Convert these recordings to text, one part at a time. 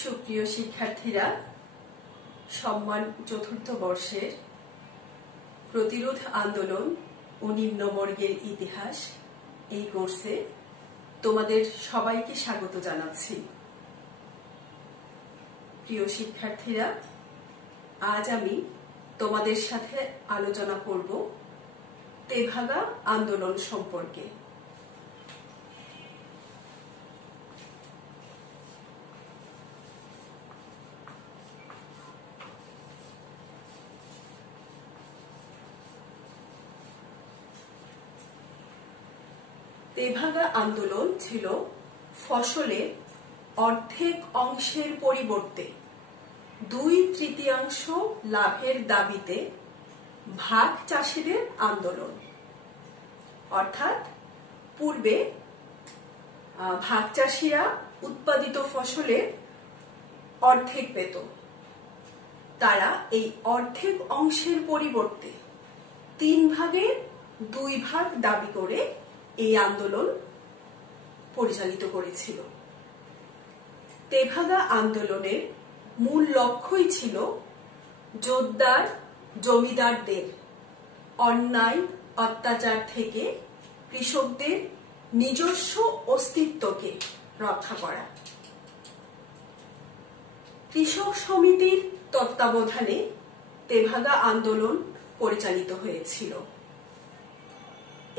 সুপ্রিয় শিক্ষার্থীরা, সম্মান চতুর্থ বর্ষের প্রতিরোধ আন্দোলন ও নিম্নবর্গের ইতিহাস এই কোর্সে তোমাদের সবাইকে স্বাগত জানাচ্ছি। প্রিয় শিক্ষার্থীরা, আজ আমি তোমাদের সাথে আলোচনা করব তেভাগা আন্দোলন সম্পর্কে। তেভাগা আন্দোলন ছিল ফসলের অর্ধেক অংশের পরিবর্তে 2/3 লাভের দাবিতে ভাগ চাষীদের আন্দোলন। অর্থাৎ পূর্বে ভাগ চাষীরা উৎপাদিত ফসলের অর্ধেক পেত, তারা এই অর্ধেক অংশের পরিবর্তে 3/2 দাবি করে এই আন্দোলন পরিচালিত করেছিল। তেভাগা আন্দোলনের মূল লক্ষ্যই ছিল জোতদার জমিদারদের অন্যায় অত্যাচার থেকে কৃষকদের নিজস্ব অস্তিত্বকে রক্ষা করা। কৃষক সমিতির তত্ত্বাবধানে তেভাগা আন্দোলন পরিচালিত হয়েছিল।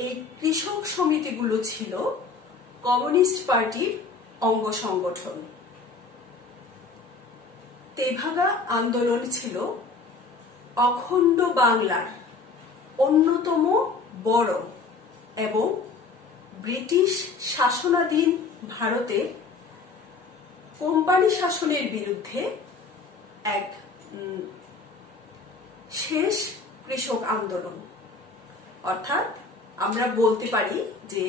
এই কৃষক সমিতিগুলো ছিল কমিউনিস্ট পার্টির অঙ্গ সংগঠন। তেভাগা আন্দোলন ছিল অখণ্ড বাংলার অন্যতম বড় এবং ব্রিটিশ শাসনাধীন ভারতের কোম্পানি শাসনের বিরুদ্ধে এক শেষ কৃষক আন্দোলন। অর্থাৎ আমরা বলতে পারি যে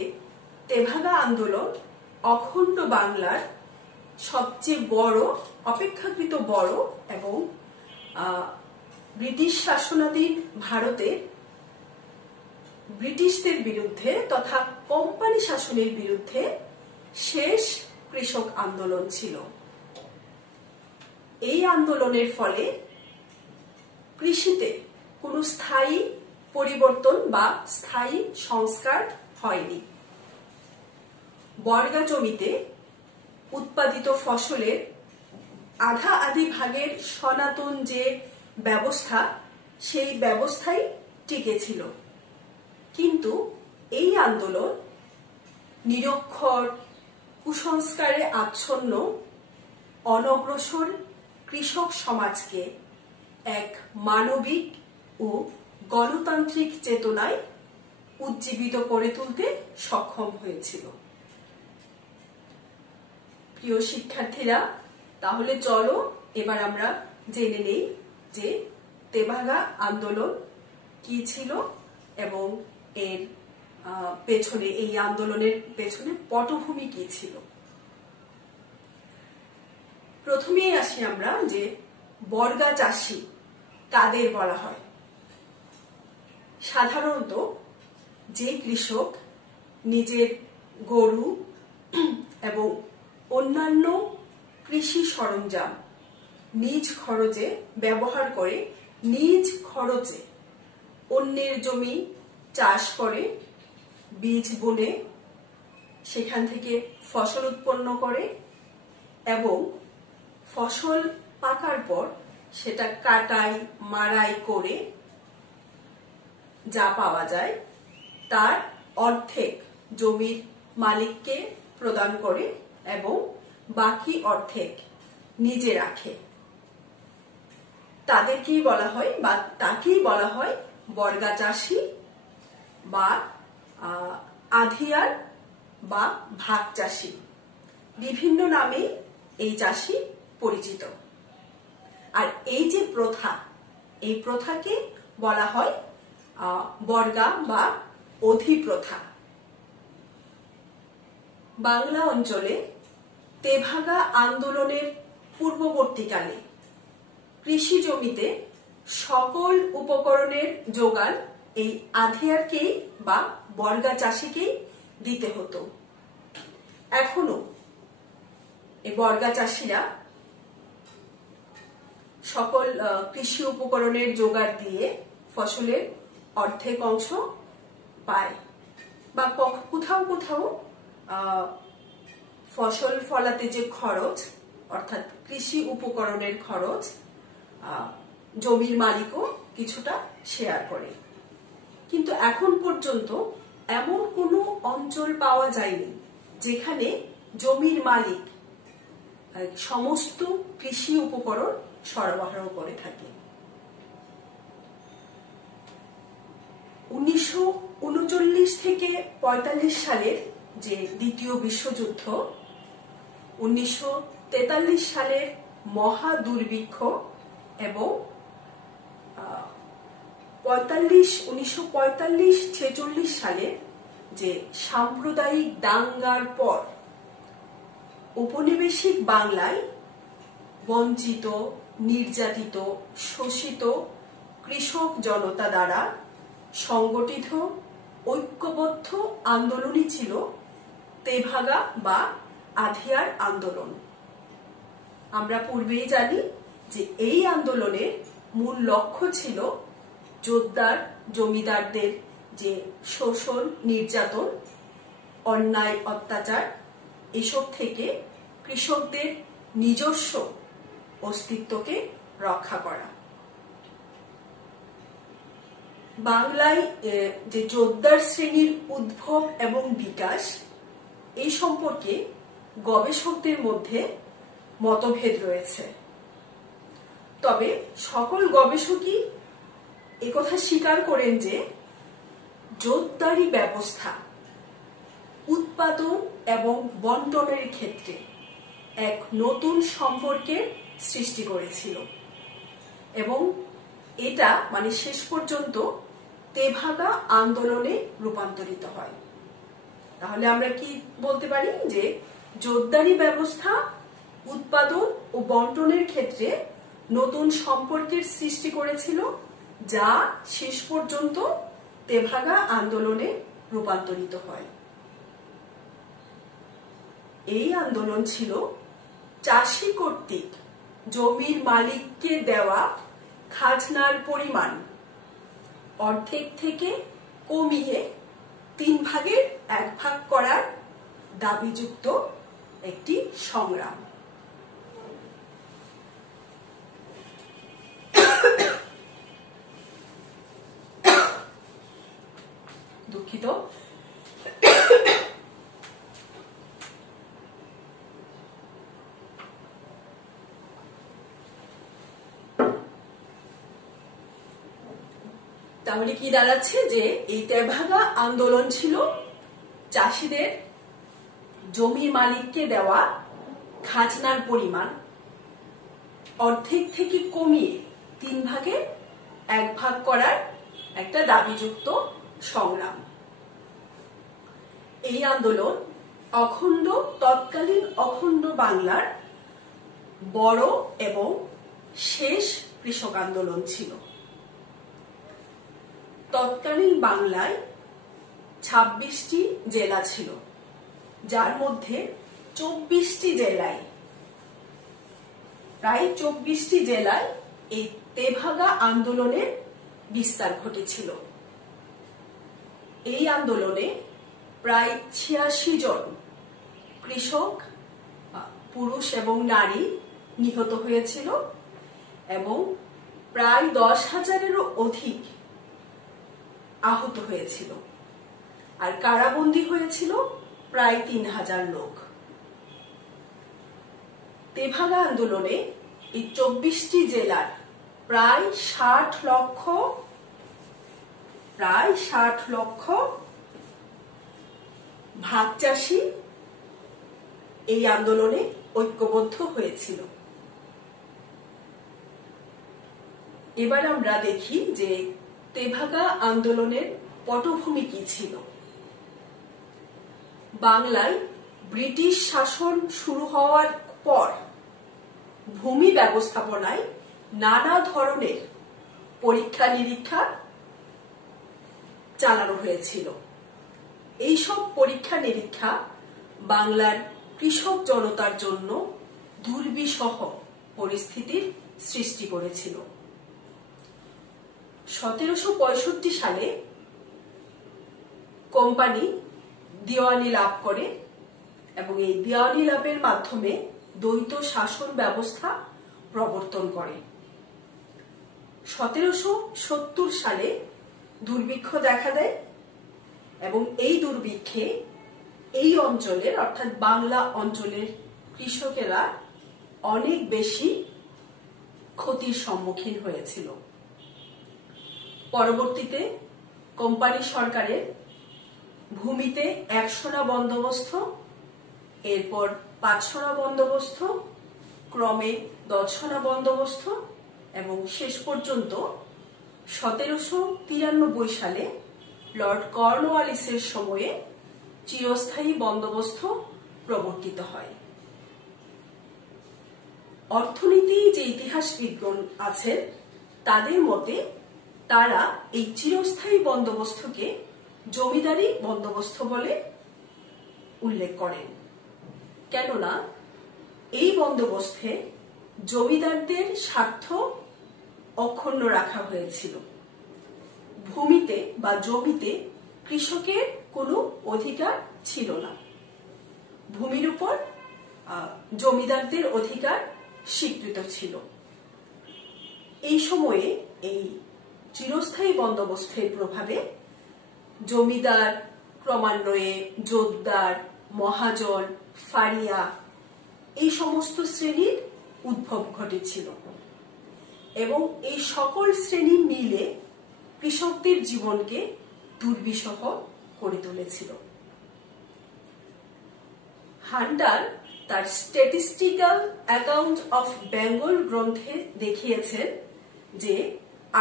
তেভাগা আন্দোলন অখণ্ড বাংলার সবচেয়ে বড়, অপেক্ষাকৃত বড় এবং ব্রিটিশ শাসনাধীন ভারতের ব্রিটিশদের বিরুদ্ধে তথা কোম্পানি শাসনের বিরুদ্ধে শেষ কৃষক আন্দোলন ছিল। এই আন্দোলনের ফলে কৃষিতে কোনো স্থায়ী পরিবর্তন বা স্থায়ী সংস্কার হয়নি। বর্গা জমিতে উৎপাদিত ফসলের আধা-আধি ভাগের সনাতন যে ব্যবস্থা, সেই ব্যবস্থাই টিকে ছিল। কিন্তু এই আন্দোলন নিরক্ষর, কুসংস্কারে আচ্ছন্ন, অনগ্রসর কৃষক সমাজকে এক মানবিক ও গণতান্ত্রিক চেতনায় উজ্জীবিত করে তুলতে সক্ষম হয়েছিল। প্রিয় শিক্ষার্থীরা, তাহলে চলো এবার আমরা জেনে নেই যে তেভাগা আন্দোলন কি ছিল এবং এর পেছনে, এই আন্দোলনের পেছনে পটভূমি কি ছিল। প্রথমেই আসি আমরা যে বর্গা চাষী কাদের বলা হয়। সাধারণত যে কৃষক নিজের গরু এবং অন্যান্য কৃষি সরঞ্জাম নিজ খরচে ব্যবহার করে, নিজ খরচে অন্যের জমি চাষ করে, বীজ বুনে সেখান থেকে ফসল উৎপন্ন করে এবং ফসল পাকার পর সেটা কাটাই মাড়াই করে যা পাওয়া যায় তার অর্ধেক জমির মালিককে প্রদান করে এবং বাকি অর্ধেক নিজে রাখে। তাদেরকেই বলা হয় বা তাকেই বলা হয় বর্গা চাষী বা আধিয়ার বা ভাগ চাষী। বিভিন্ন নামে এই চাষী পরিচিত। আর এই যে প্রথা, এই প্রথাকে বলা হয় বর্গা বা অধিপ্রথা। বাংলা অঞ্চলে তেভাগা আন্দোলনের পূর্ববর্তীকালে কৃষি জমিতে সকল উপকরণের যোগান এই আধিয়ারকেই বা বর্গা চাষীকেই দিতে হতো। এখনো এই বর্গা চাষীরা সকল কৃষি উপকরণের জোগাড় দিয়ে ফসলের অর্ধেক অংশ পায়, বা কোথাও কোথাও ফসল ফলাতে যে খরচ অর্থাৎ কৃষি উপকরণের খরচ জমির মালিকও কিছুটা শেয়ার করে। কিন্তু এখন পর্যন্ত এমন কোনো অঞ্চল পাওয়া যায়নি যেখানে জমির মালিক সমস্ত কৃষি উপকরণ সরবরাহ করে থাকে। 1939 থেকে 45 সালের যে দ্বিতীয় বিশ্বযুদ্ধ, 1943 সালের মহা দুর্ভিক্ষ এবং 1945-46 সালে যে সাম্প্রদায়িক দাঙ্গার পর ঔপনিবেশিক বাংলায় বঞ্চিত, নির্যাতিত, শোষিত কৃষক জনতা দ্বারা সংগঠিত ঐক্যবদ্ধ আন্দোলনই ছিল তেভাগা বা আধিয়ার আন্দোলন। আমরা পূর্বেই জানি যে এই আন্দোলনের মূল লক্ষ্য ছিল জোতদার জমিদারদের যে শোষণ, নির্যাতন, অন্যায়, অত্যাচার এসব থেকে কৃষকদের নিজস্ব অস্তিত্বকে রক্ষা করা। বাংলায় যে জোতদার শ্রেণীর উদ্ভব এবং বিকাশ এই সম্পর্কে গবেষকদের মধ্যে মতভেদ রয়েছে। তবে সকল গবেষকই একথা স্বীকার করেন যে জোতদারি ব্যবস্থা উৎপাদন এবং বন্টনের ক্ষেত্রে এক নতুন সম্পর্কের সৃষ্টি করেছিল এবং এটা শেষ পর্যন্ত তেভাগা আন্দোলনে রূপান্তরিত হয়। তাহলে আমরা কি বলতে পারি যে জোতদারি ব্যবস্থা উৎপাদন ও বন্টনের ক্ষেত্রে নতুন সম্পর্কের সৃষ্টি করেছিল, যা শেষ পর্যন্ত তেভাগা আন্দোলনে রূপান্তরিত হয়। এই আন্দোলন ছিল চাষি কর্তৃক জমির মালিককে দেওয়া খাজনার পরিমাণ অর্ধেক থেকে কমিয়ে 3 ভাগের 1 ভাগ করার দাবিযুক্ত একটি সংগ্রাম। দুঃখিত। তাহলে কি দাঁড়াচ্ছে যে এই তেভাগা আন্দোলন ছিল চাষিদের জমির মালিককে দেওয়া খাজনার পরিমাণ অর্ধেক থেকে কমিয়ে 3 ভাগে 1 ভাগ করার একটা দাবিযুক্ত সংগ্রাম। এই আন্দোলন তৎকালীন অখণ্ড বাংলার বড় এবং শেষ কৃষক আন্দোলন ছিল। তৎকালীন বাংলায় 26টি জেলা ছিল, যার মধ্যে 24টি জেলায় প্রায় 24টি জেলায় এই তেভাগা আন্দোলনের বিস্তার ঘটেছিল। এই আন্দোলনে প্রায় 86 জন কৃষক, পুরুষ এবং নারী নিহত হয়েছিল এবং প্রায় 10,000-এরও অধিক আহত হয়েছিল, আর কারাবন্দী হয়েছিল প্রায় 3,000 লোক। তেভাগা আন্দোলনে এই 24টি জেলার প্রায় 60 লক্ষ ভাগ চাষী এই আন্দোলনে ঐক্যবদ্ধ হয়েছিল। এবার আমরা দেখি যে তেভাগা আন্দোলনের পটভূমি কি ছিল। বাংলায় ব্রিটিশ শাসন শুরু হওয়ার পর ভূমি ব্যবস্থাপনায় নানা ধরনের পরীক্ষা নিরীক্ষা চালানো হয়েছিল। এইসব পরীক্ষা নিরীক্ষা বাংলার কৃষক জনতার জন্য দুর্বিষহ পরিস্থিতির সৃষ্টি করেছিল। 1765 সালে কোম্পানি দিওয়ানি লাভ করে এবং এই দিওয়ানি লাভের মাধ্যমে দ্বৈত শাসন ব্যবস্থা প্রবর্তন করে। 1770 সালে দুর্ভিক্ষ দেখা দেয় এবং এই দুর্ভিক্ষে এই অঞ্চলের অর্থাৎ বাংলা অঞ্চলের কৃষকেরা অনেক বেশি ক্ষতির সম্মুখীন হয়েছিল। পরবর্তীতে কোম্পানি সরকারের ভূমিতে 1 সোনা বন্দোবস্ত, এরপর 5 সোনা বন্দোবস্ত, ক্রমে 10 সোনা বন্দোবস্ত এবং শেষ পর্যন্ত 1793 সালে লর্ড কর্নওয়ালিসের সময়ে চিরস্থায়ী বন্দোবস্ত প্রবর্তিত হয়। অর্থনীতি যে ইতিহাসবিদগণ আছেন তাদের মতে তারা এই চিরস্থায়ী বন্দোবস্তকে জমিদারি বন্দোবস্ত বলে উল্লেখ করেন, কেননা এই বন্দোবস্তে জমিদারদের স্বার্থ অক্ষুণ্ণ রাখা হয়েছিল। ভূমিতে বা জমিতে কৃষকের কোনো অধিকার ছিল না, ভূমির উপর জমিদারদের অধিকার স্বীকৃত ছিল। এই সময়ে এই চিরস্থায়ী বন্দোবস্তের প্রভাবে জমিদার ক্রমান্বয়ে জোতদার, মহাজন, ফারিয়া এই সমস্ত শ্রেণীর উদ্ভব ঘটেছিল এবং এই সকল শ্রেণী মিলে কৃষকদের জীবনকে দুর্বিষহ করে তুলেছিল। হান্টার তার স্ট্যাটিস্টিক্যাল অ্যাকাউন্ট অফ বেঙ্গল গ্রন্থে দেখিয়েছেন যে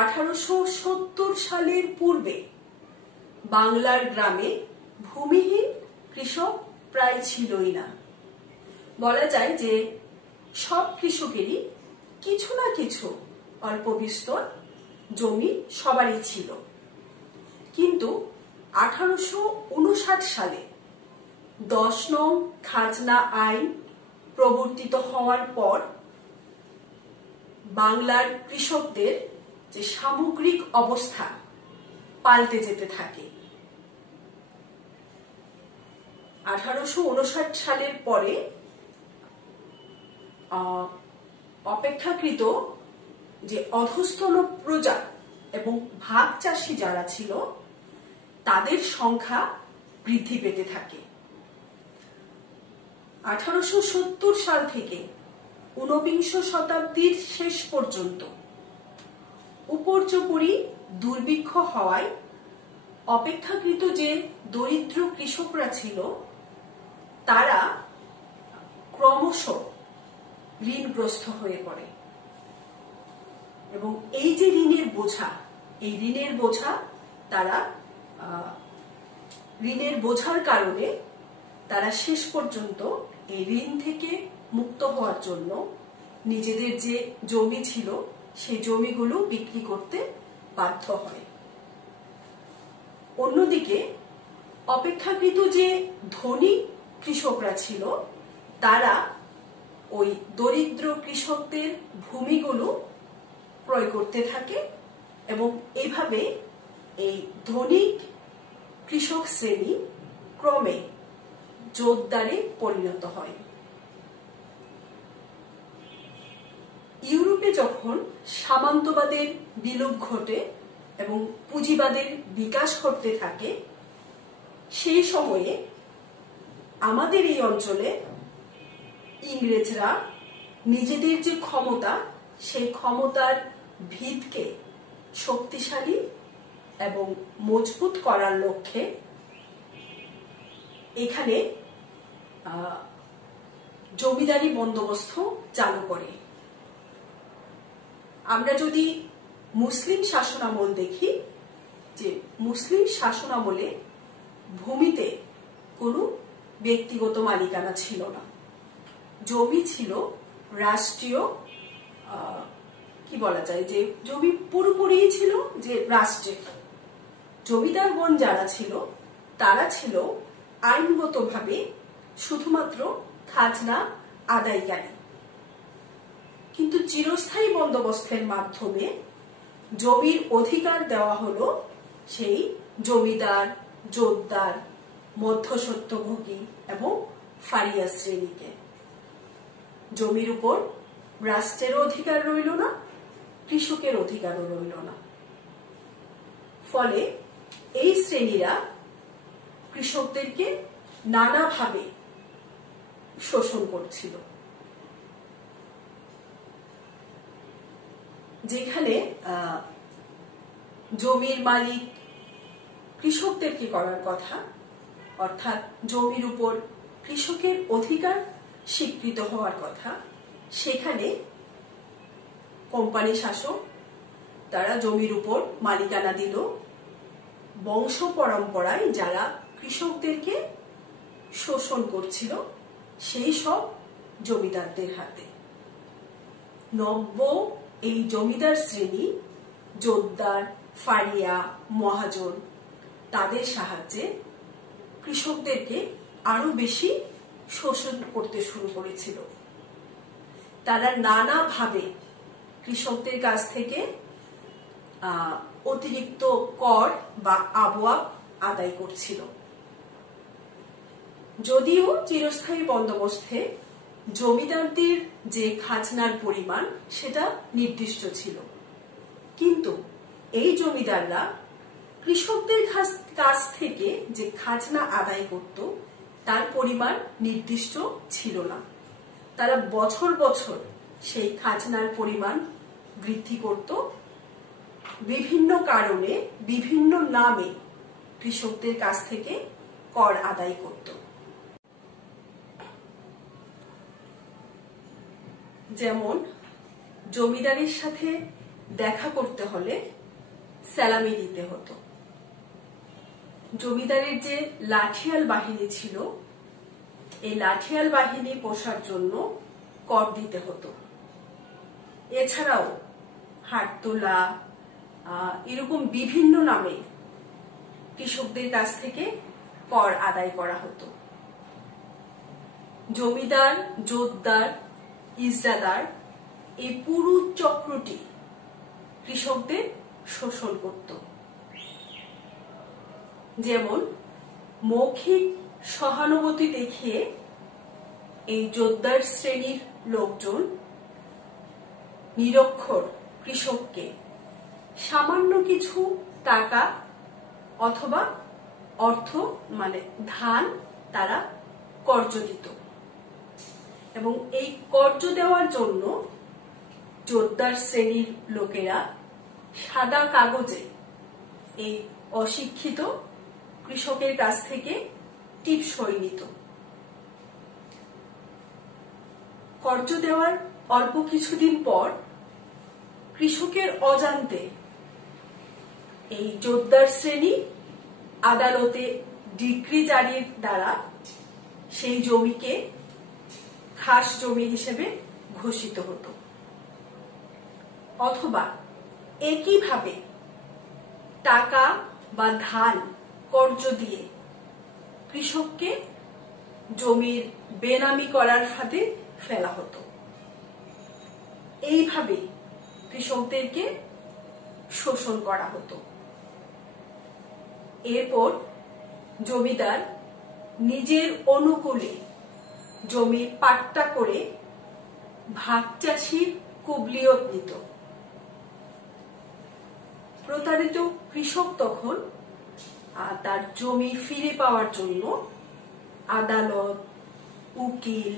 1870 সালের পূর্বে বাংলার গ্রামে ভূমিহীন কৃষক প্রায় ছিলই না। বলা যায় যে সব কৃষকেরই কিছু না কিছু অল্প বিস্তর জমি সবারই ছিল, কিন্তু 1859 সালে 10 নং খাজনা আইন প্রবর্তিত হওয়ার পর বাংলার কৃষকদের যে সামগ্রিক অবস্থা পাল্টে যেতে থাকে। 1859 সালের পরে অপেক্ষাকৃত যে অধস্তন প্রজা এবং ভাগ চাষী যারা ছিল তাদের সংখ্যা বৃদ্ধি পেতে থাকে। 1870 সাল থেকে 19বিংশ শতাব্দীর শেষ পর্যন্ত উপর্যুপরি দুর্ভিক্ষ হওয়ায় অপেক্ষাকৃত যে দরিদ্র কৃষকরা ছিল তারা ক্রমশ ঋণগ্রস্ত হয়ে পড়ে এবং এই যে ঋণের বোঝা, এই ঋণের বোঝা তারা ঋণের বোঝার কারণে তারা শেষ পর্যন্ত এই ঋণ থেকে মুক্ত হওয়ার জন্য নিজেদের যে জমি ছিল সেই জমিগুলো বিক্রি করতে বাধ্য হয়। অন্যদিকে অপেক্ষাকৃত যে ধনী কৃষকরা ছিল তারা ওই দরিদ্র কৃষকদের ভূমিগুলো ক্রয় করতে থাকে এবং এইভাবে এই ধনী কৃষক শ্রেণী ক্রমে জোতদারে পরিণত হয়। ইউরোপে যখন সামন্তবাদের বিলোপ ঘটে এবং পুঁজিবাদের বিকাশ ঘটতে থাকে সেই সময়ে আমাদের এই অঞ্চলে ইংরেজরা নিজেদের যে ক্ষমতা সেই ক্ষমতার ভিতকে শক্তিশালী এবং মজবুত করার লক্ষ্যে এখানে জমিদারি বন্দোবস্ত চালু করে। আমরা যদি মুসলিম শাসনামল দেখি যে মুসলিম শাসনামলে ভূমিতে কোনো ব্যক্তিগত মালিকানা ছিল না, জমি ছিল রাষ্ট্রীয়, কি বলা যায় যে জমি পুরোপুরি ছিল যে রাষ্ট্রের। জমিদারগণ যারা ছিল তারা ছিল আইনগতভাবে শুধুমাত্র খাজনা আদায়কারী, কিন্তু চিরস্থায়ী বন্দোবস্তের মাধ্যমে জমির অধিকার দেওয়া হলো সেই জমিদার, জোতদার, মধ্যস্বত্বভোগী এবং ফারিয়া শ্রেণীকে। জমির উপর রাষ্ট্রেরও অধিকার রইল না, কৃষকের অধিকারও রইল না। ফলে এই শ্রেণীরা কৃষকদেরকে নানাভাবে শোষণ করছিল। যেখানে জমির মালিক কৃষকদেরকে করার কথা, অর্থাৎ জমির উপর কৃষকের অধিকার স্বীকৃত হওয়ার কথা, সেখানে কোম্পানি শাসক তারা জমির উপর মালিকানা দিল বংশ পরম্পরায় যারা কৃষকদেরকে শোষণ করছিল সেই সব জমিদারদের হাতে। নব্য এই জমিদার শ্রেণী, জোতদার, ফারিয়া, মহাজন, তাদের সাহায্যে কৃষকদেরকে আরো বেশি শোষণ করতে শুরু করেছিল। তারা নানাভাবে কৃষকদের কাছ থেকে অতিরিক্ত কর বা আবওয়াব আদায় করছিল। যদিও চিরস্থায়ী বন্দোবস্তে জমিদারদের যে খাজনার পরিমাণ সেটা নির্দিষ্ট ছিল, কিন্তু এই জমিদাররা কৃষকদের কাছ থেকে যে খাজনা আদায় করত তার পরিমাণ নির্দিষ্ট ছিল না। তারা বছর বছর সেই খাজনার পরিমাণ বৃদ্ধি করত, বিভিন্ন কারণে বিভিন্ন নামে কৃষকদের কাছ থেকে কর আদায় করত। যেমন জমিদারের সাথে দেখা করতে হলে সালামি দিতে হতো। জমিদারের যে লাঠিয়াল বাহিনী ছিল, এই লাঠিয়াল বাহিনী পোষার জন্য কর দিতে হতো। এছাড়াও হাটতোলা, এরকম বিভিন্ন নামে কৃষকদের কাছ থেকে কর আদায় করা হতো। জমিদার, জোতদার, ইজরাদার এই পুরো চক্রটি কৃষকদের শোষণ করত। যেমন মৌখিক সহানুভূতি দেখিয়ে এই জোতদার শ্রেণীর লোকজন নিরক্ষর কৃষককে সামান্য কিছু টাকা অথবা অর্থ মানে ধান তারা কর্জ দিত, এবং এই কর্জ দেওয়ার জন্য জোতদার শ্রেণীর লোকেরা সাদা কাগজে এই অশিক্ষিত কৃষকের কাছ থেকে টিপসই নিত। কর্জ দেওয়ার অল্প কিছুদিন পর কৃষকের অজান্তে এই জোতদার শ্রেণী আদালতে ডিক্রি জারির দ্বারা সেই জমিকে খাস জমি হিসেবে ঘোষিত হতো। অথবা একইভাবে টাকা বা ধান কর্জ দিয়ে কৃষককে জমির বেনামি করার ফাঁদে ফেলা হতো। এইভাবে কৃষকদেরকে শোষণ করা হতো। এরপর জমিদার নিজের অনুকূলে জমি পাট্টা করে ভাগ চাষির কুবলিয়ত নিত। প্রতারিত কৃষক তখন তার জমি ফিরে পাওয়ার জন্য আদালত, উকিল,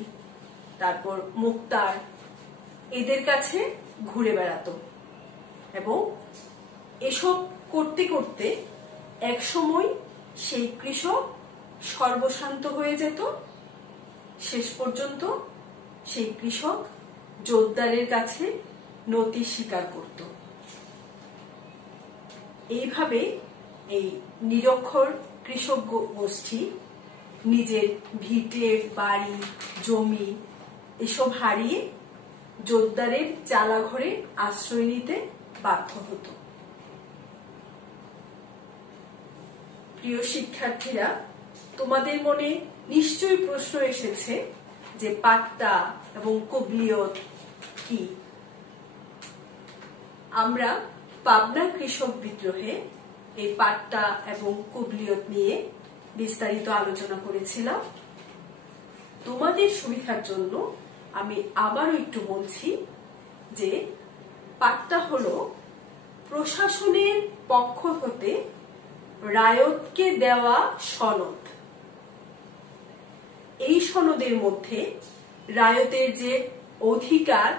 তারপর মুক্তার এদের কাছে ঘুরে বেড়াতো, এবং এসব করতে করতে একসময় সেই কৃষক সর্বশান্ত হয়ে যেত। শেষ পর্যন্ত সেই কৃষক জোতদারের কাছে নতি স্বীকার করত। এইভাবে এই নিরক্ষর কৃষক গোষ্ঠী নিজের ভিটে, বাড়ি, জমি এসব হারিয়ে জোতদারের চালাঘরে আশ্রয় নিতে বাধ্য হতো। প্রিয় শিক্ষার্থীরা, তোমাদের মনে নিশ্চয়ই প্রশ্ন এসেছে যে পাট্টা এবং কুবলিয়ত কি। আমরা পাবনা কৃষক বিদ্রোহে এই পাট্টা এবং কুবলিয়ত নিয়ে বিস্তারিত আলোচনা করেছিলাম। তোমাদের সুবিধার জন্য আমি আবারও একটু বলছি যে পাট্টা হলো প্রশাসনের পক্ষ হতে রায়তকে দেওয়া সনদ। এই সনদের মধ্যে রায়তের যে অধিকার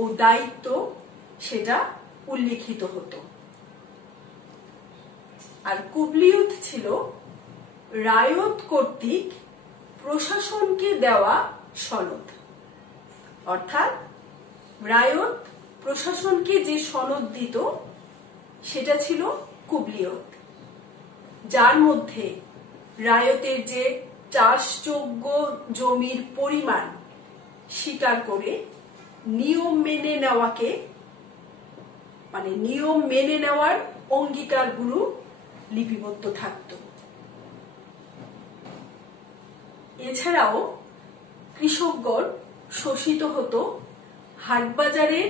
ও দায়িত্ব সেটা উল্লিখিত হতো। আর কুবলিয়ত ছিল রায়ত কর্তৃক প্রশাসনকে দেওয়া সনদ, অর্থাৎ রায়ত প্রশাসনকে যে সনদ দিত সেটা ছিল কুবলিয়ত, যার মধ্যে রায়তের যে চাষযোগ্য জমির পরিমাণ স্বীকার করে নিয়ম মেনে নেওয়ার অঙ্গীকারগুলো লিপিবদ্ধ থাকত। এছাড়াও কৃষকগণ শোষিত হতো হাটবাজারের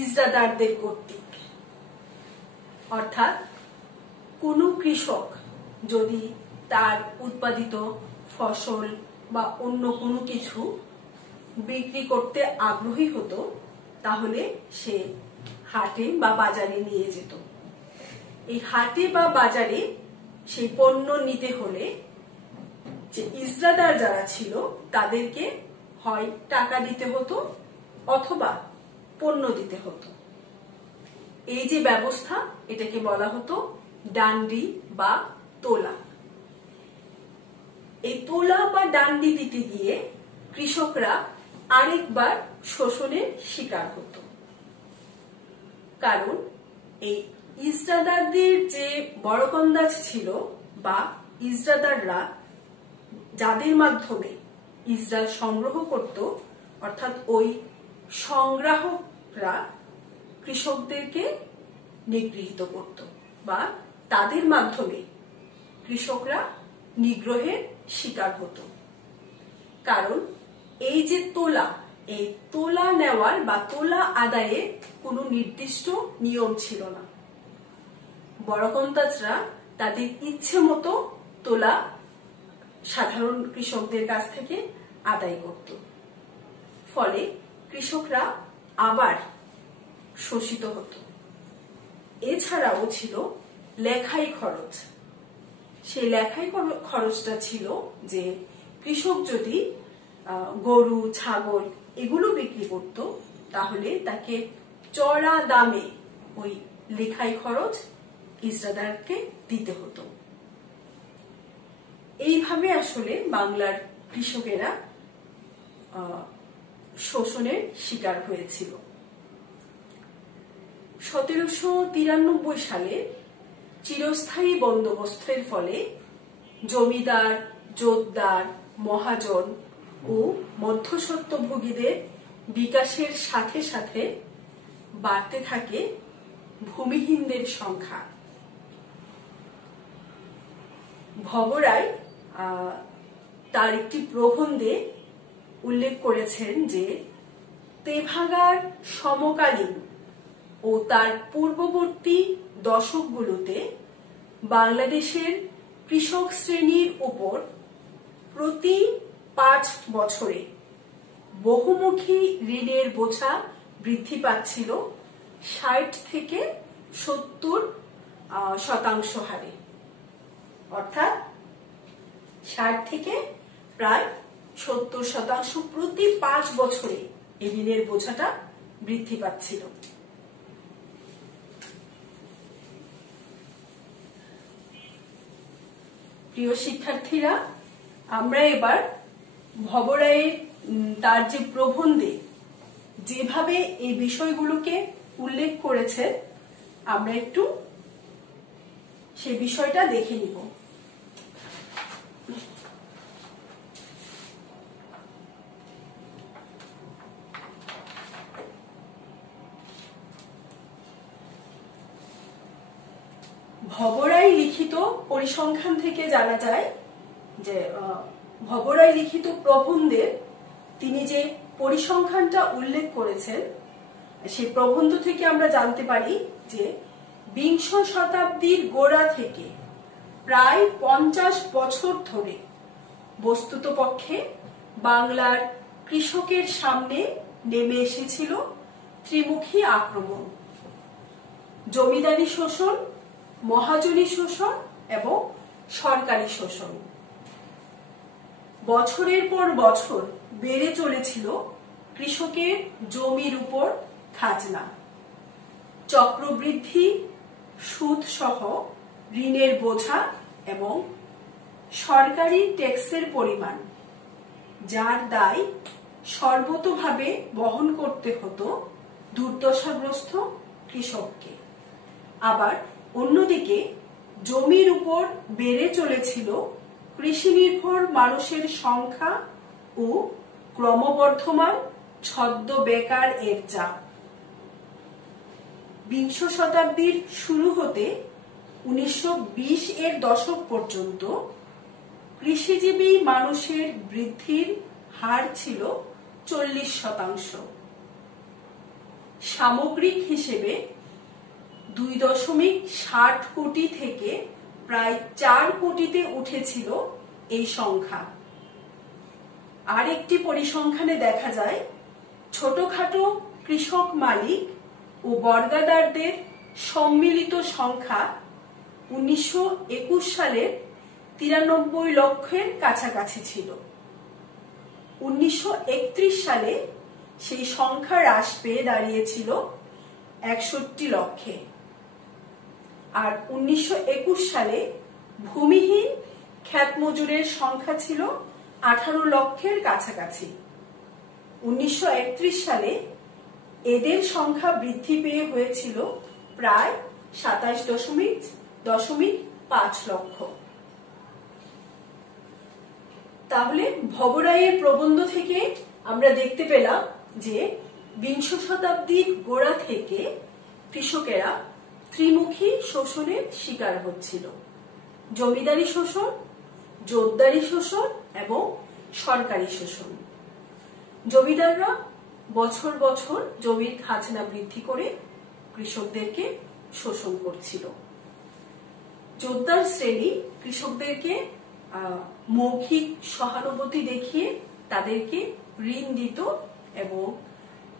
ইজরাদারদের কর্তৃক, অর্থাৎ কোনো কৃষক যদি তার উৎপাদিত ফসল বা অন্য কোনো কিছু বিক্রি করতে আগ্রহী হতো তাহলে সে হাটে বা বাজারে নিয়ে যেত। এই হাটে বা বাজারে সেই পণ্য নিতে হলে যে ইজরাদার যারা ছিল তাদেরকে হয় টাকা দিতে হতো অথবা পণ্য দিতে হতো। এই যে ব্যবস্থা এটাকে বলা হতো ডান্ডি বা তোলা। এই তোলা বা ডান্ডি দিতে গিয়ে কৃষকরা আরেকবার শোষণের শিকার হতো, কারণ এই ইজরাদারদের যে বড়কন্দাজ ছিল বা ইজরাদাররা যাদের মাধ্যমে ইজরা সংগ্রহ করত, অর্থাৎ ওই সংগ্রাহকরা কৃষকদেরকে নিগৃহীত করত বা তাদের মাধ্যমে কৃষকরা নিগ্রহের শিকার হতো। কারণ এই যে এই তোলা নেওয়ার বা তোলা আদায়ের কোনো নির্দিষ্ট নিয়ম ছিল না। বড়কন্দাজরা তাদের ইচ্ছে মতো তোলা সাধারণ কৃষকদের কাছ থেকে আদায় করত, ফলে কৃষকরা আবার শোষিত হতো। এছাড়াও ছিল লেখাই খরচ। সেই লেখাই খরচটা ছিল যে কৃষক যদি গরু ছাগল এগুলো বিক্রি করত তাহলে তাকে চড়া দামে ওই লেখাই খরচ ইজরাদারকে দিতে হতো। এইভাবে আসলে বাংলার কৃষকেরা শোষণের শিকার হয়েছিল। 1793 সালে চিরস্থায়ী বন্দোবস্তের ফলে জমিদার, জোতদার, মহাজন ও মধ্যস্বত্বভোগীদের বিকাশের সাথে সাথে বাড়তে থাকে ভূমিহীনদের সংখ্যা। ভবরায় তার একটি প্রবন্ধে উল্লেখ করেছেন যে তেভাগার সমকালীন ও তার পূর্ববর্তী দশকগুলোতে বাংলাদেশের কৃষক শ্রেণীর উপর প্রতি 5 বছরে বহুমুখী ঋণের বোঝা বৃদ্ধি পাচ্ছিল 60 থেকে 70% হারে, অর্থাৎ 60 থেকে প্রায় 70% প্রতি 5 বছরে এই ঋণের বোঝাটা বৃদ্ধি পাচ্ছিল। প্রিয় শিক্ষার্থীরা, আমরা এবার ভবরায়ের তার যে প্রবন্ধে যেভাবে এই বিষয়গুলোকে উল্লেখ করেছেন আমরা একটু সেই বিষয়টা দেখে নিব। ভবরায় লিখিত পরিসংখ্যান থেকে জানা যায় যে ভবরায় লিখিত প্রবন্ধে তিনি যে পরিসংখ্যানটা উল্লেখ করেছেন সেই প্রবন্ধ থেকে আমরা জানতে পারি যে বিংশ শতাব্দীর গোড়া থেকে প্রায় 50 বছর ধরে বস্তুতপক্ষে বাংলার কৃষকের সামনে নেমে এসেছিল ত্রিমুখী আক্রমণ, জমিদারি শোষণ, মহাজনী শোষণ এবং সরকারি শোষণ। বছরের পর বছর বেড়ে চলেছিল কৃষকের জমির উপর খাজনা, চক্রবৃদ্ধি, সুদ সহ ঋণের বোঝা এবং সরকারি ট্যাক্সের পরিমাণ, যার দায় সর্বতোভাবে বহন করতে হতো দুর্দশাগ্রস্ত কৃষককে। আবার অন্যদিকে জমির উপর বেড়ে চলেছিল কৃষি নির্ভর মানুষের সংখ্যা ও ক্রমবর্ধমান ছদ্ম বেকার এর চাপ। বিংশ শতাব্দীর শুরু হতে 1920 এর দশক পর্যন্ত কৃষিজীবী মানুষের বৃদ্ধির হার ছিল 40%। সামগ্রিক হিসেবে 2.60 কোটি থেকে প্রায় 4 কোটিতে উঠেছিল এই সংখ্যা। আর একটি পরিসংখ্যানে দেখা যায় ছোটখাটো কৃষক মালিক ও বর্গাদারদের সম্মিলিত সংখ্যা 1921 সালের 93 লক্ষের কাছাকাছি ছিল। 1931 সালে সেই সংখ্যা হ্রাস পেয়ে দাঁড়িয়েছিল 61 লক্ষে। আর 1921 সালে ভূমিহীন খ্যাত মজুরের সংখ্যা ছিল 18 লক্ষের কাছাকাছি। 1931 সালে এদের সংখ্যা বৃদ্ধি পেয়ে হয়েছিল প্রায় 27.5 লক্ষ। তাহলে ভবরায়ের প্রবন্ধ থেকে আমরা দেখতে পেলাম যে বিংশ শতাব্দীর গোড়া থেকে কৃষকেরা ত্রিমুখী শোষণের শিকার হচ্ছিল: জমিদারি শোষণ, জোতদারি শোষণ এবং সরকারি শোষণ। জমিদাররা বছর বছর জমির খাজনা বৃদ্ধি করে কৃষকদেরকে শোষণ করছিল। জোতদার শ্রেণী কৃষকদেরকে মৌখিক সহানুভূতি দেখিয়ে তাদেরকে ঋণ দিত এবং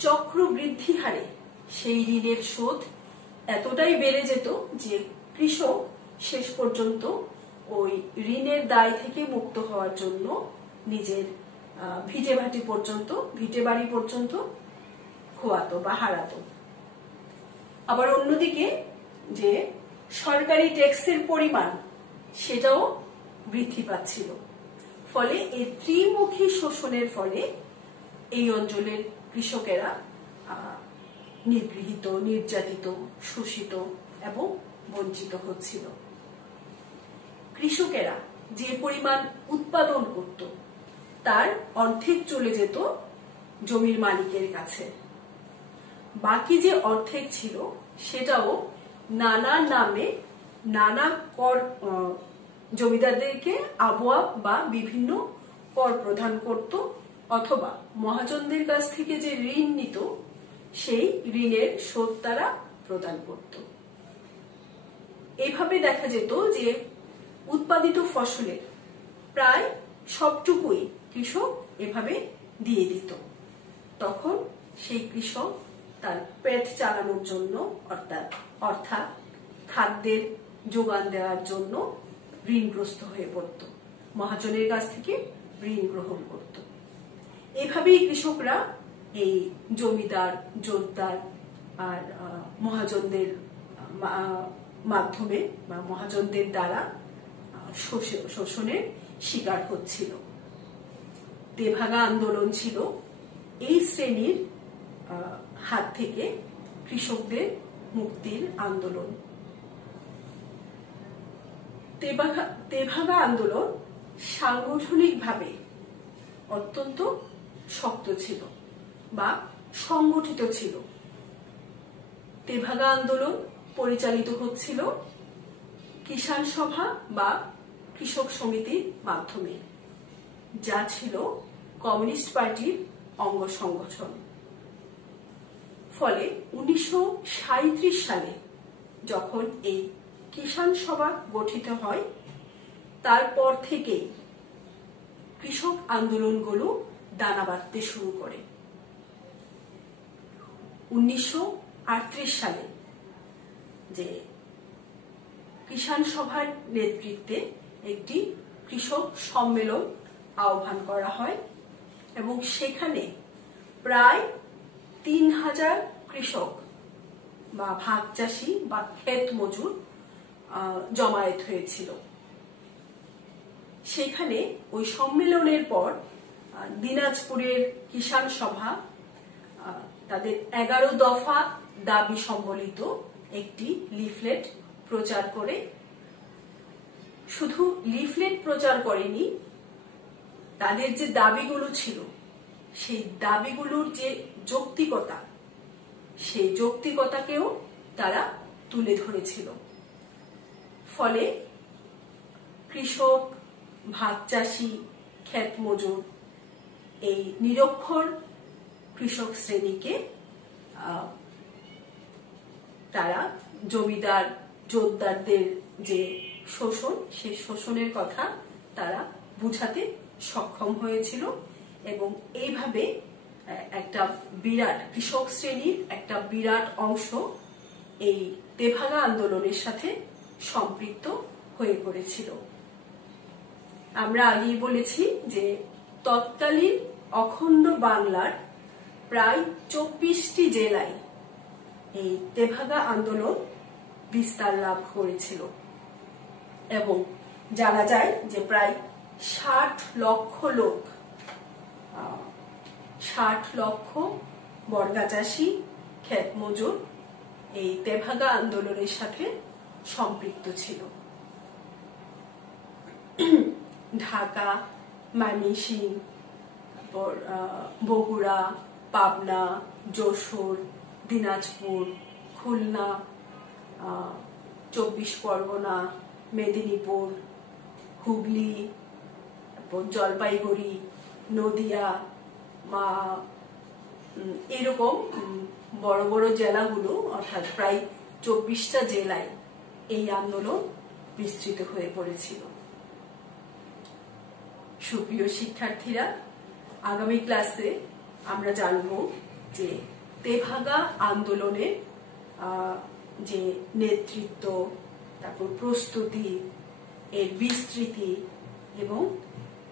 চক্রবৃদ্ধি হারে সেই ঋণের শোধ এতটাই বেড়ে যেত যে কৃষক শেষ পর্যন্ত ওই ঋণের দায় থেকে মুক্ত হওয়ার জন্য নিজের ভিটে বাড়ি পর্যন্ত খোয়াতো বা হারাতো। আবার অন্যদিকে যে সরকারি ট্যাক্সের পরিমাণ সেটাও বৃদ্ধি পাচ্ছিল। ফলে এই ত্রিমুখী শোষণের ফলে এই অঞ্চলের কৃষকেরা নিগৃহীত, নির্যাতিত, শোষিত এবং বঞ্চিত হচ্ছিল। কৃষকেরা যে পরিমাণ উৎপাদন করত তার অর্ধেক চলে যেত জমির মালিকের কাছে। বাকি যে অর্ধেক ছিল সেটাও নানা নামে নানা কর জমিদারদেরকে আবওয়াব বা বিভিন্ন কর প্রদান করত, অথবা মহাজনদের কাছ থেকে যে ঋণ নিত সেই ঋণের শোধ তারা প্রদান করত। এইভাবে দেখা যেত যে উৎপাদিত ফসলের প্রায় সবটুকুই কৃষক এভাবে দিয়ে দিত। তখন সেই কৃষক তার পেট চালানোর জন্য অর্থাৎ খাদ্যের যোগান দেওয়ার জন্য ঋণগ্রস্ত হয়ে পড়ত, মহাজনের কাছ থেকে ঋণ গ্রহণ করত। এভাবেই কৃষকরা এই জমিদার, জোতদার আর মহাজনদের মাধ্যমে বা মহাজনদের দ্বারা শোষণের শিকার হচ্ছিল। তেভাগা আন্দোলন ছিল এই শ্রেণীর হাত থেকে কৃষকদের মুক্তির আন্দোলন। তেভাগা আন্দোলন সাংগঠনিকভাবে অত্যন্ত শক্ত ছিল বা সংগঠিত ছিল। তেভাগা আন্দোলন পরিচালিত হচ্ছিল কিষাণ সভা বা কৃষক সমিতির মাধ্যমে, যা ছিল কমিউনিস্ট পার্টির অঙ্গ সংগঠন। ফলে 1937 সালে যখন এই কিষাণ সভা গঠিত হয়, তারপর থেকেই কৃষক আন্দোলনগুলো দানা বাঁধতে শুরু করে। 1938 সালে যে কিষাণ সভার নেতৃত্বে একটি কৃষক সম্মেলন আহ্বান করা হয় এবং সেখানে প্রায় 3000 কৃষক বা ভাগ চাষি বা ক্ষেত মজুর জমায়েত হয়েছিল। সেখানে ওই সম্মেলনের পর দিনাজপুরের কিষাণ সভা তাদের 11 দফা দাবি সম্বলিত একটি লিফলেট প্রচার করে। শুধু লিফলেট প্রচার করেনি, তাদের যে দাবিগুলো ছিল সেই দাবিগুলোর যে যৌক্তিকতা, সেই যৌক্তিকতাকেও তারা তুলে ধরেছিল। ফলে কৃষক, ভাগ চাষি, ক্ষেত মজুর এই নিরক্ষর কৃষক শ্রেণীকে তারা জমিদার জোতদারদের যে শোষণ, সেই শোষণের কথা তারা বুঝাতে সক্ষম হয়েছিল এবং এইভাবে একটা বিরাট কৃষক শ্রেণীর একটা বিরাট অংশ এই তেভাগা আন্দোলনের সাথে সম্পৃক্ত হয়ে পড়েছিল। আমরা আগেই বলেছি যে তৎকালীন অখণ্ড বাংলার প্রায় 24টি জেলায় এই তেভাগা আন্দোলন বিস্তার লাভ করেছিল এবং জানা যায় যে প্রায় 60 লক্ষ লোক, 60 লক্ষ বর্গা চাষি, ক্ষেত মজুর এই তেভাগা আন্দোলনের সাথে সম্পৃক্ত ছিল। ঢাকা, ময়মনসিংহ, বগুড়া, পাবনা, যশোর, দিনাজপুর, খুলনা, 24 পরগনা, মেদিনীপুর, হুগলি, জলপাইগুড়ি, নদিয়া, এরকম বড় বড় জেলাগুলো, অর্থাৎ প্রায় 24টা জেলায় এই আন্দোলন বিস্তৃত হয়ে পড়েছিল। সুপ্রিয় শিক্ষার্থীরা, আগামী ক্লাসে আমরা জানব যে তেভাগা আন্দোলনের যে নেতৃত্ব, তারপর প্রস্তুতি, এর বিস্তৃতি এবং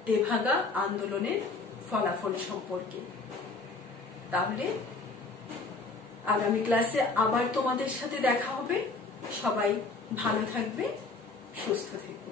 তেভাগা আন্দোলনের ফলাফল সম্পর্কে। তাহলে আগামী ক্লাসে আবার তোমাদের সাথে দেখা হবে। সবাই ভালো থাকবে, সুস্থ থেকো।